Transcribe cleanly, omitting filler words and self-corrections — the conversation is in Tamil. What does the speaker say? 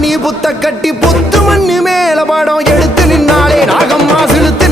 நீ புத்த கட்டி புத்து மண்ணு மேல படம் எடுத்து நின்னாலே நாகம்மா சிலுத்து